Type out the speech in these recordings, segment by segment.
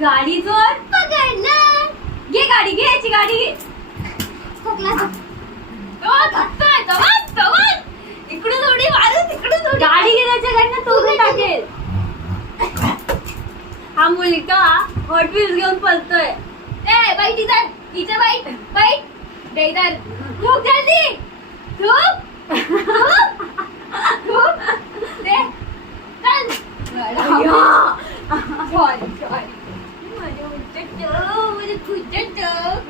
गाडी जोर पकडलं. घे गाडी घे याची गाडी घे खोकला. इकडे थोडी मारू तिकडे थोडी गाडी घे त्याच्याकडनं तो टाकेल. हा मुलगा हॉट व्हील्स घेऊन पळतोय. ए बाईट इथे बाईट बाईट दे इधर थूक जल्दी थूक थूक दे चल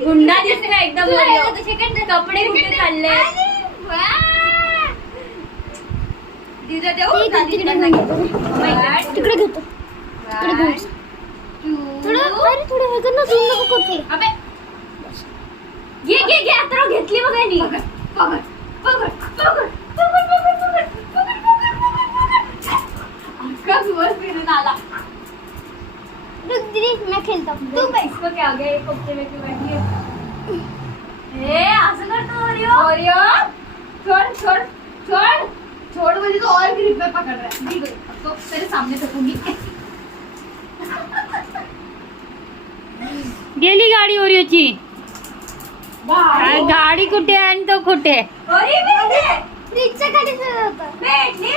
गुंडा दिसतोय एकदम कपडे कुठे चालले तिकडे घेतो. थोडं वेगळं ना झूम नको करते. घे घे घे आता घेतली बघा नी पकड पकड पकड पकड पकड अक्का सुवर फिरून आला. रुक दीदी मैं खेलता हूँ. तू इसको क्या हो गया ये कोपते में क्यों बैठी है? ए असं करतो ओरियो ओरियो छोड़ छोड़ छोड़ छोड़ मुझे तो और ग्रिप में पकड़ रहा है. ठीक है तो तेरे सामने रखूंगी. गेली गाडी ओरिओची. गाडी कुठे आणि तो कुठे? ओरियो फ्रीजच्या खाली ठेवलं होतं. भेटली